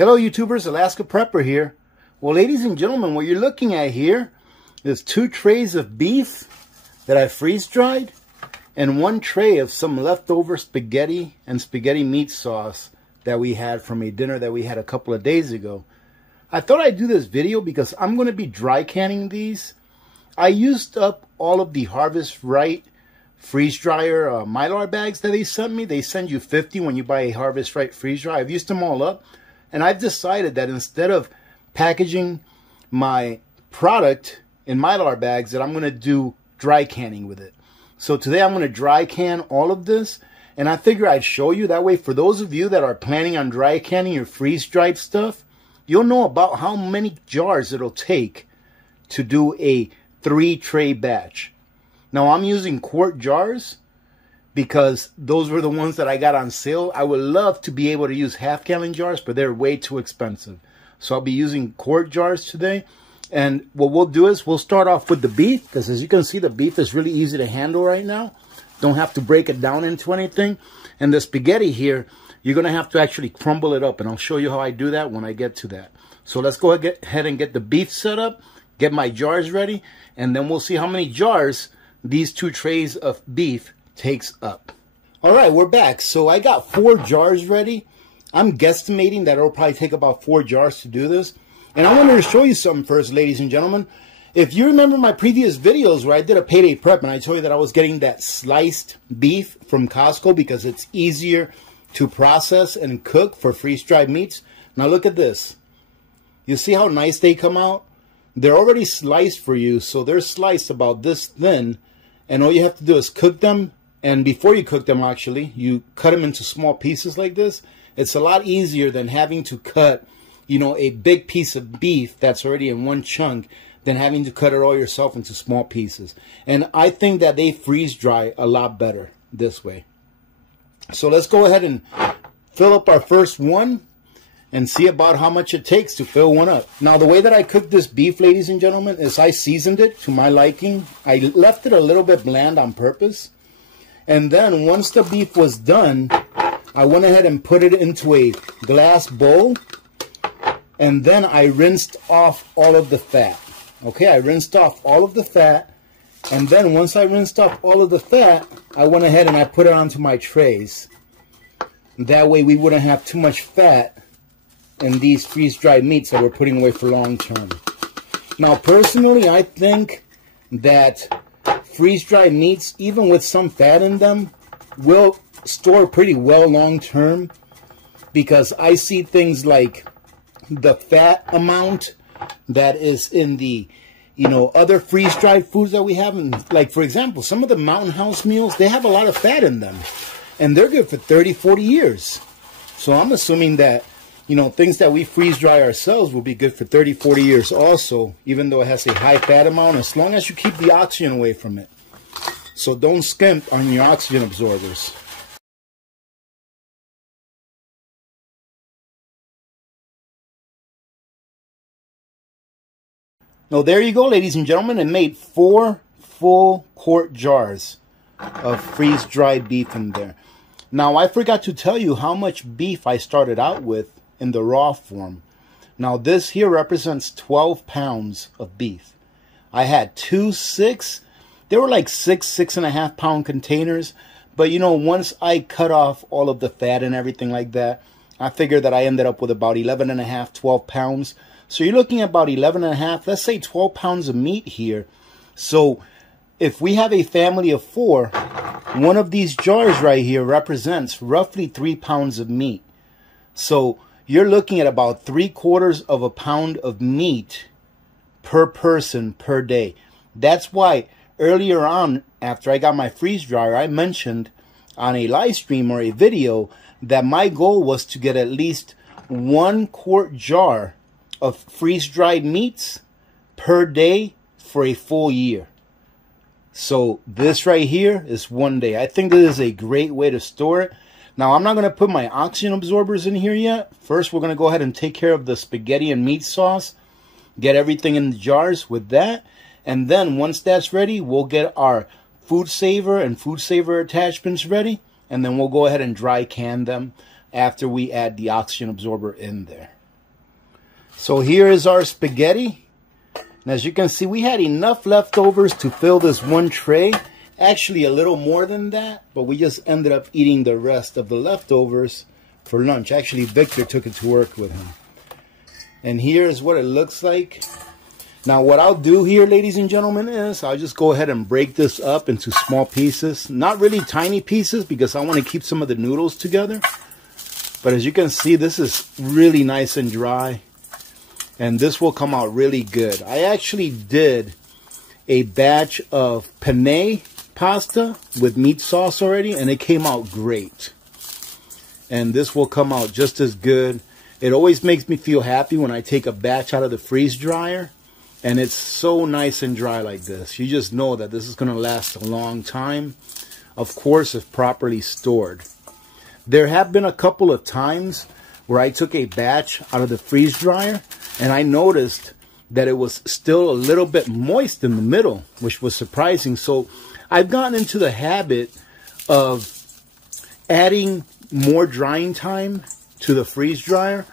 Hello YouTubers, Alaska Prepper here. Well, ladies and gentlemen, what you're looking at here is 2 trays of beef that I freeze dried and 1 tray of some leftover spaghetti and spaghetti meat sauce that we had from a dinner that we had a couple of days ago. I thought I'd do this video because I'm going to be dry canning these. I used up all of the Harvest Right freeze dryer Mylar bags that they sent me. They send you 50 when you buy a Harvest Right freeze dryer. I've used them all up. And I've decided that instead of packaging my product in Mylar bags, that I'm going to do dry canning with it. So today I'm going to dry can all of this. And I figure I'd show you. That way, for those of you that are planning on dry canning your freeze-dried stuff, you'll know about how many jars it'll take to do a 3-tray batch. Now, I'm using quart jars because those were the ones that I got on sale. I would love to be able to use half-gallon jars, but they're way too expensive. So I'll be using quart jars today. And what we'll do is we'll start off with the beef, because as you can see, the beef is really easy to handle right now. Don't have to break it down into anything. And the spaghetti here, you're going to have to actually crumble it up, and I'll show you how I do that when I get to that. So let's go ahead and get the beef set up, get my jars ready, and then we'll see how many jars these 2 trays of beef takes up. All right, we're back. So I got 4 jars ready. I'm guesstimating that it'll probably take about 4 jars to do this. And I wanted to show you something first, ladies and gentlemen. If you remember my previous videos where I did a payday prep and I told you that I was getting that sliced beef from Costco because it's easier to process and cook for freeze-dried meats. Now look at this. You see how nice they come out? They're already sliced for you, so they're sliced about this thin. And all you have to do is cook them. And before you cook them, actually, you cut them into small pieces like this. It's a lot easier than having to cut, you know, a big piece of beef that's already in one chunk than having to cut it all yourself into small pieces. And I think that they freeze dry a lot better this way. So let's go ahead and fill up our first one and see about how much it takes to fill one up. Now, the way that I cook this beef, ladies and gentlemen, is I seasoned it to my liking. I left it a little bit bland on purpose. And then once the beef was done, I went ahead and put it into a glass bowl. And then I rinsed off all of the fat. Okay, I rinsed off all of the fat. And then once I rinsed off all of the fat, I went ahead and I put it onto my trays. That way we wouldn't have too much fat in these freeze-dried meats that we're putting away for long term. Now, personally, I think that freeze-dried meats, even with some fat in them, will store pretty well long term, because I see things like the fat amount that is in the, you know, other freeze-dried foods that we have. And like, for example, some of the Mountain House meals, they have a lot of fat in them, and they're good for 30, 40 years. So I'm assuming that, you know, things that we freeze dry ourselves will be good for 30, 40 years also, even though it has a high fat amount, as long as you keep the oxygen away from it. So don't skimp on your oxygen absorbers. Now there you go, ladies and gentlemen. It made 4 full quart jars of freeze-dried beef in there. Now, I forgot to tell you how much beef I started out with in the raw form. Now, this here represents 12 pounds of beef. I had 2 6. They were like 6.5 pound containers. But, you know, once I cut off all of the fat and everything like that, I figured that I ended up with about 11.5, 12 pounds. So you're looking at about 11.5, let's say 12 pounds of meat here. So if we have a family of 4, one of these jars right here represents roughly 3 pounds of meat. So you're looking at about 3/4 of a pound of meat per person per day. That's why earlier on, after I got my freeze dryer, I mentioned on a live stream or a video that my goal was to get at least 1 quart jar of freeze-dried meats per day for a full year. So this right here is 1 day. I think this is a great way to store it. Now, I'm not going to put my oxygen absorbers in here yet. First, we're going to go ahead and take care of the spaghetti and meat sauce. Get everything in the jars with that. And then once that's ready, we'll get our food saver and food saver attachments ready. And then we'll go ahead and dry can them after we add the oxygen absorber in there. So here is our spaghetti. And as you can see, we had enough leftovers to fill this one tray. Actually, a little more than that, but we just ended up eating the rest of the leftovers for lunch. Actually, Victor took it to work with him. And here is what it looks like. Now, what I'll do here, ladies and gentlemen, is I'll just go ahead and break this up into small pieces. Not really tiny pieces, because I want to keep some of the noodles together. But as you can see, this is really nice and dry. And this will come out really good. I actually did a batch of penne pasta with meat sauce already, and it came out great. And this will come out just as good. It always makes me feel happy when I take a batch out of the freeze dryer and it's so nice and dry like this. You just know that this is going to last a long time, of course, if properly stored. There have been a couple of times where I took a batch out of the freeze dryer and I noticed that it was still a little bit moist in the middle, which was surprising. So I've gotten into the habit of adding more drying time to the freeze dryer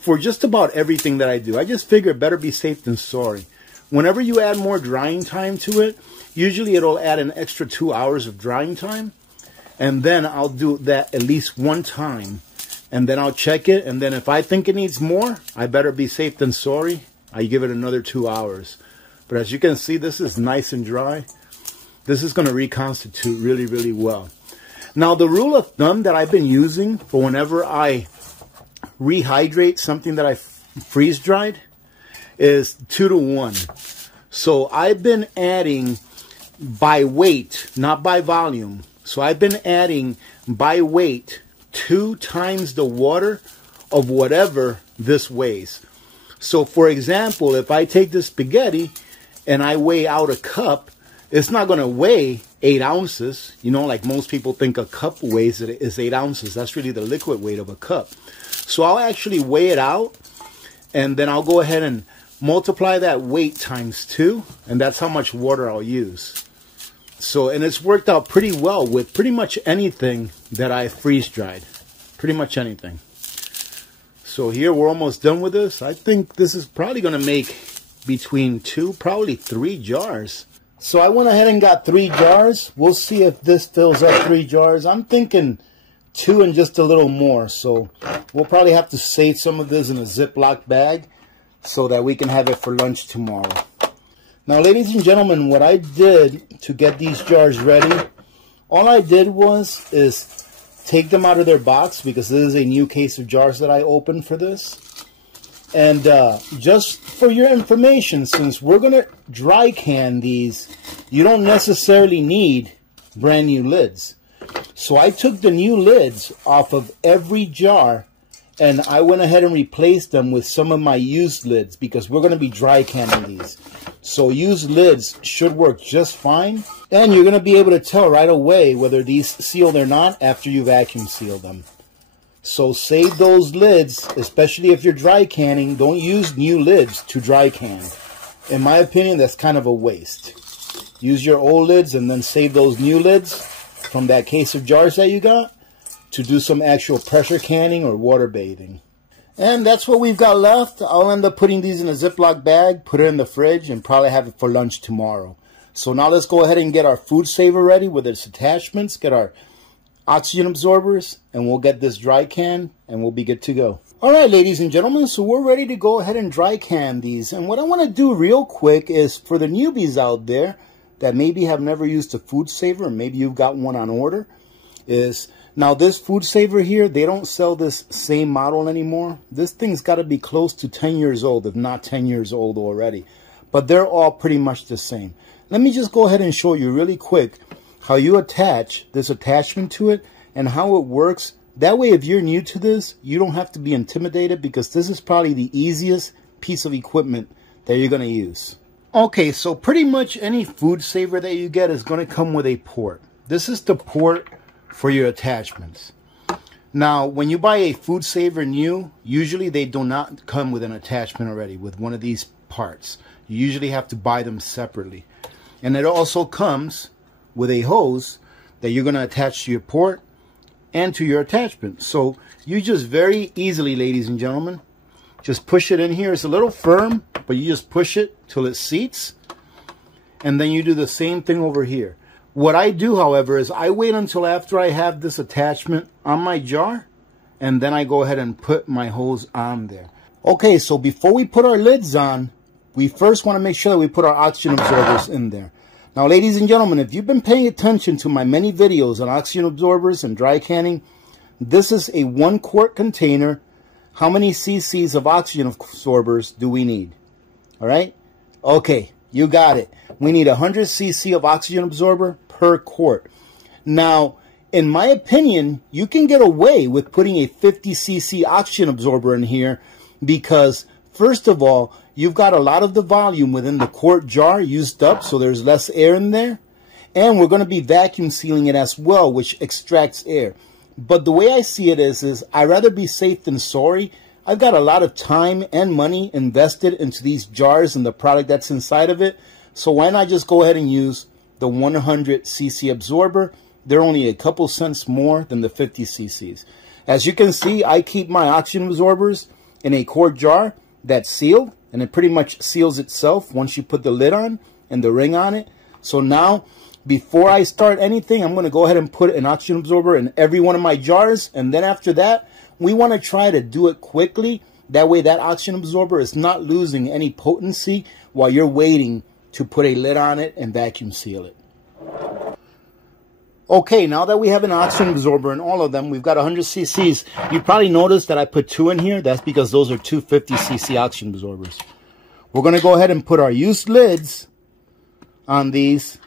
for just about everything that I do. I just figure better be safe than sorry. Whenever you add more drying time to it, usually it'll add an extra 2 hours of drying time. And then I'll do that at least one time. And then I'll check it. And then if I think it needs more, I better be safe than sorry. I give it another 2 hours. But as you can see, this is nice and dry. This is going to reconstitute really, really well. Now, the rule of thumb that I've been using for whenever I rehydrate something that I freeze dried is 2 to 1. So I've been adding by weight, not by volume. So I've been adding by weight 2 times the water of whatever this weighs. So for example, if I take this spaghetti and I weigh out a cup, it's not going to weigh 8 ounces. You know, like most people think a cup weighs it is 8 ounces. That's really the liquid weight of a cup. So I'll actually weigh it out, and then I'll go ahead and multiply that weight times 2, and that's how much water I'll use. So, and it's worked out pretty well with pretty much anything that I freeze dried. Pretty much anything. So here we're almost done with this. I think this is probably going to make between 2, probably 3 jars. So I went ahead and got 3 jars. We'll see if this fills up 3 jars. I'm thinking 2 and just a little more. So we'll probably have to save some of this in a Ziploc bag so that we can have it for lunch tomorrow. Now, ladies and gentlemen, what I did to get these jars ready, all I did is take them out of their box, because this is a new case of jars that I opened for this. And just for your information, since we're going to dry can these, you don't necessarily need brand new lids. So I took the new lids off of every jar, and I went ahead and replaced them with some of my used lids, because we're going to be dry canning these. So used lids should work just fine, and you're going to be able to tell right away whether these sealed or not after you vacuum seal them. So save those lids, especially if you're dry canning. Don't use new lids to dry can. In my opinion, that's kind of a waste. Use your old lids and then save those new lids from that case of jars that you got to do some actual pressure canning or water bathing. And that's what we've got left. I'll end up putting these in a Ziploc bag, put it in the fridge, and probably have it for lunch tomorrow. So now let's go ahead and get our food saver ready with its attachments, get our oxygen absorbers, and we'll get this dry can and we'll be good to go. Alright, ladies and gentlemen, so we're ready to go ahead and dry can these. And what I want to do real quick is for the newbies out there that maybe have never used a food saver, or maybe you've got one on order, is now this food saver here, they don't sell this same model anymore. This thing's got to be close to 10 years old, if not 10 years old already. But they're all pretty much the same. Let me just go ahead and show you really quick how you attach this attachment to it and how it works. That way, if you're new to this, you don't have to be intimidated, because this is probably the easiest piece of equipment that you're going to use. Okay, so pretty much any food saver that you get is going to come with a port. This is the port for your attachments. Now, when you buy a food saver new, usually they do not come with an attachment already with one of these parts. You usually have to buy them separately. And it also comes with a hose that you're going to attach to your port and to your attachment. So you just very easily, ladies and gentlemen, Just push it in here. It's a little firm, but you just push it till it seats. And then you do the same thing over here. What I do, however, is I wait until after I have this attachment on my jar, and then I go ahead and put my hose on there. Okay, so before we put our lids on, we first want to make sure that we put our oxygen absorbers in there. Now, ladies and gentlemen, if you've been paying attention to my many videos on oxygen absorbers and dry canning, this is a 1 quart container. How many cc's of oxygen absorbers do we need? All right? Okay, you got it. We need 100 cc of oxygen absorber per quart. Now, in my opinion, you can get away with putting a 50 cc oxygen absorber in here because, first of all, you've got a lot of the volume within the quart jar used up, so there's less air in there. And we're going to be vacuum sealing it as well, which extracts air. But the way I see it is I'd rather be safe than sorry. I've got a lot of time and money invested into these jars and the product that's inside of it. So why not just go ahead and use the 100 cc absorber? They're only a couple cents more than the 50 cc's. As you can see, I keep my oxygen absorbers in a quart jar that's sealed, and it pretty much seals itself once you put the lid on and the ring on it. So now, before I start anything, I'm going to go ahead and put an oxygen absorber in every one of my jars, and then after that, we want to try to do it quickly. That way that oxygen absorber is not losing any potency while you're waiting to put a lid on it and vacuum seal it. Okay, now that we have an oxygen absorber in all of them, we've got 100 cc's. You probably noticed that I put 2 in here. That's because those are 2 50 cc oxygen absorbers. We're going to go ahead and put our used lids on these.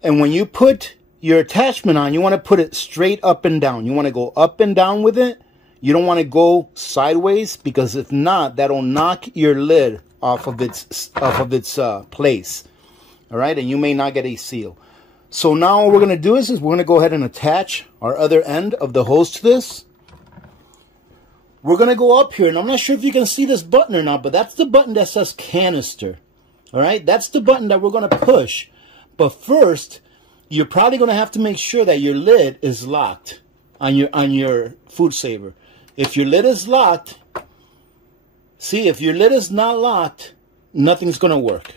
And when you put your attachment on, you want to put it straight up and down. You want to go up and down with it. You don't want to go sideways, because if not, that'll knock your lid off of its place. All right, and you may not get a seal. So now what we're going to do is we're going to go ahead and attach our other end of the hose to this. We're going to go up here, and I'm not sure if you can see this button or not, but that's the button that says canister. All right, that's the button that we're going to push. But first, you're probably going to have to make sure that your lid is locked on your food saver. If your lid is locked, see, if your lid is not locked, nothing's going to work.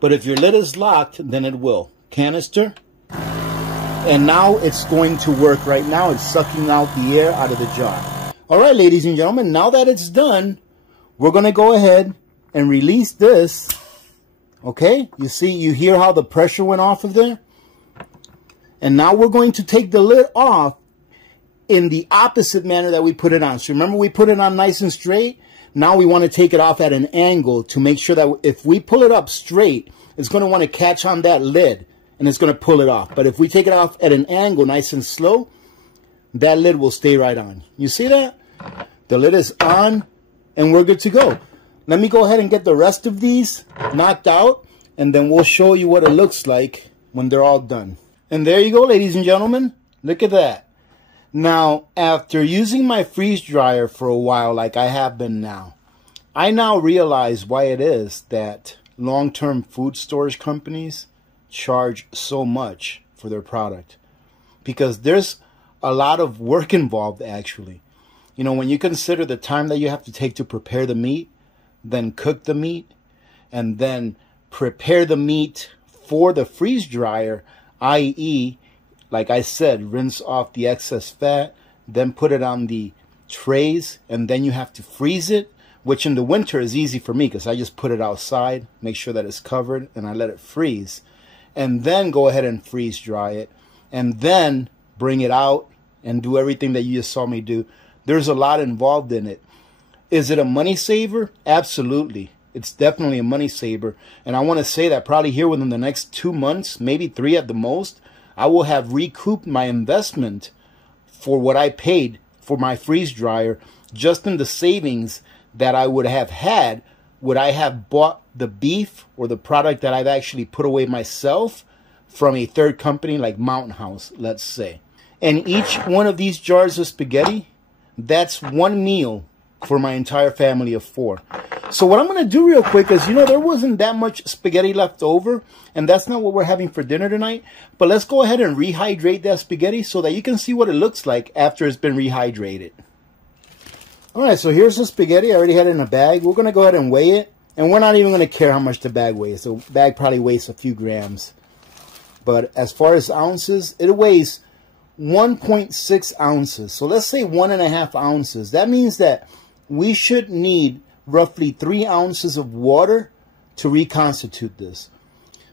But if your lid is locked, then it will. Canister. And now it's going to work right now. It's sucking out the air out of the jar. All right, ladies and gentlemen, now that it's done, we're going to go ahead and release this. Okay, you see, you hear how the pressure went off of there? And now we're going to take the lid off in the opposite manner that we put it on. So remember, we put it on nice and straight. Now we want to take it off at an angle to make sure that if we pull it up straight, it's going to want to catch on that lid and it's going to pull it off. But if we take it off at an angle, nice and slow, that lid will stay right on. You see that? The lid is on and we're good to go. Let me go ahead and get the rest of these knocked out, and then we'll show you what it looks like when they're all done. And there you go, ladies and gentlemen. Look at that. Now, after using my freeze dryer for a while, like I have been now, I now realize why it is that long-term food storage companies charge so much for their product. Because there's a lot of work involved, actually. You know, when you consider the time that you have to take to prepare the meat, then cook the meat, and then prepare the meat for the freeze dryer, i.e., like I said, rinse off the excess fat, then put it on the trays, and then you have to freeze it, which in the winter is easy for me because I just put it outside, make sure that it's covered, and I let it freeze. And then go ahead and freeze dry it, and then bring it out and do everything that you just saw me do. There's a lot involved in it. Is it a money saver? Absolutely. It's definitely a money saver. And I want to say that probably here within the next 2 months, maybe 3 at the most, I will have recouped my investment for what I paid for my freeze dryer, just in the savings that I would have had would I have bought the beef or the product that I've actually put away myself from a third company like Mountain House, let's say. And each one of these jars of spaghetti, that's one meal for my entire family of 4. So what I'm going to do real quick is, you know, there wasn't that much spaghetti left over, and that's not what we're having for dinner tonight. But let's go ahead and rehydrate that spaghetti so that you can see what it looks like after it's been rehydrated. All right, so here's the spaghetti. I already had it in a bag. We're going to go ahead and weigh it, and we're not even going to care how much the bag weighs. The bag probably weighs a few grams. But as far as ounces, it weighs 1.6 ounces. So let's say 1.5 ounces. That means that we should need roughly 3 ounces of water to reconstitute this.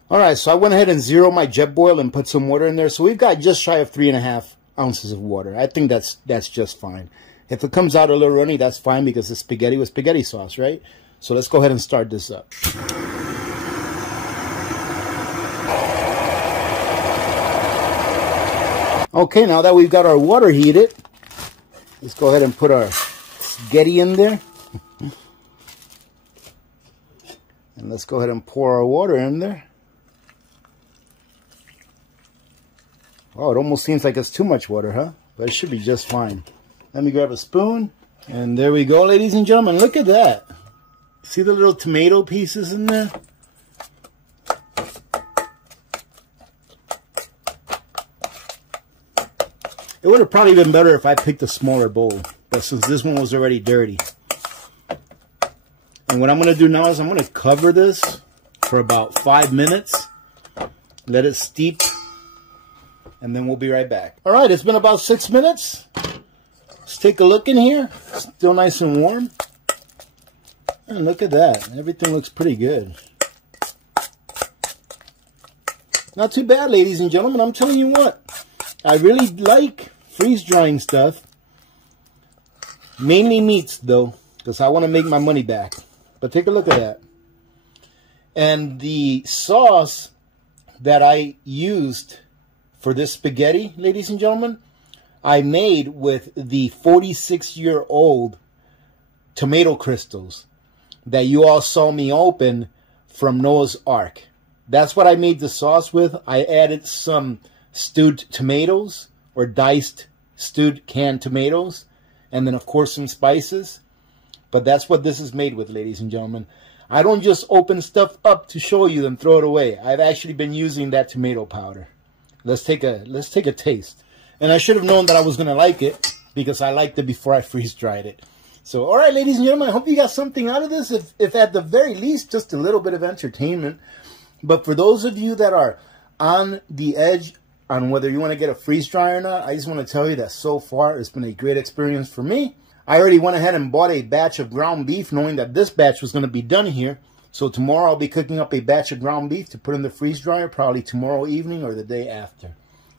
All right, so I went ahead and zeroed my jet boil and put some water in there. So we've got just shy of 3.5 ounces of water. I think that's just fine. If it comes out a little runny, that's fine because it's spaghetti with spaghetti sauce, right? So let's go ahead and start this up. Okay, now that we've got our water heated, let's go ahead and put our spaghetti in there. And let's go ahead and pour our water in there. Oh, it almost seems like it's too much water, huh? But it should be just fine. Let me grab a spoon. And there we go, ladies and gentlemen. Look at that. See the little tomato pieces in there? It would have probably been better if I picked a smaller bowl. But since this one was already dirty. And what I'm going to do now is I'm going to cover this for about 5 minutes. Let it steep. And then we'll be right back. All right, it's been about 6 minutes. Let's take a look in here. Still nice and warm. And look at that. Everything looks pretty good. Not too bad, ladies and gentlemen. I'm telling you what. I really like freeze-drying stuff. Mainly meats, though. Because I want to make my money back. But take a look at that. And the sauce that I used for this spaghetti, ladies and gentlemen, I made with the 46-year-old tomato crystals that you all saw me open from Noah's Ark. That's what I made the sauce with. I added some stewed tomatoes or diced stewed canned tomatoes. And then, of course, some spices. But that's what this is made with, ladies and gentlemen. I don't just open stuff up to show you and throw it away. I've actually been using that tomato powder. Let's take a taste. And I should have known that I was going to like it because I liked it before I freeze-dried it. So, all right, ladies and gentlemen, I hope you got something out of this. If at the very least, just a little bit of entertainment. But for those of you that are on the edge on whether you want to get a freeze-dryer or not, I just want to tell you that so far it's been a great experience for me. I already went ahead and bought a batch of ground beef knowing that this batch was going to be done here. So tomorrow I'll be cooking up a batch of ground beef to put in the freeze dryer probably tomorrow evening or the day after.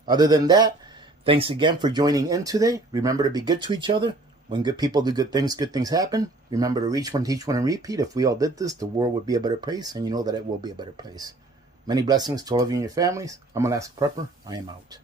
Other than that, thanks again for joining in today. Remember to be good to each other. When good people do good things happen. Remember to reach one, teach one, and repeat. If we all did this, the world would be a better place, and you know that it will be a better place. Many blessings to all of you and your families. I'm Alaska Prepper. I am out.